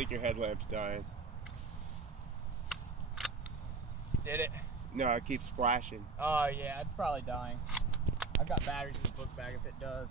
think your headlamp's dying. Did it? No, it keeps flashing. Oh yeah, it's probably dying. I've got batteries in the book bag if it does.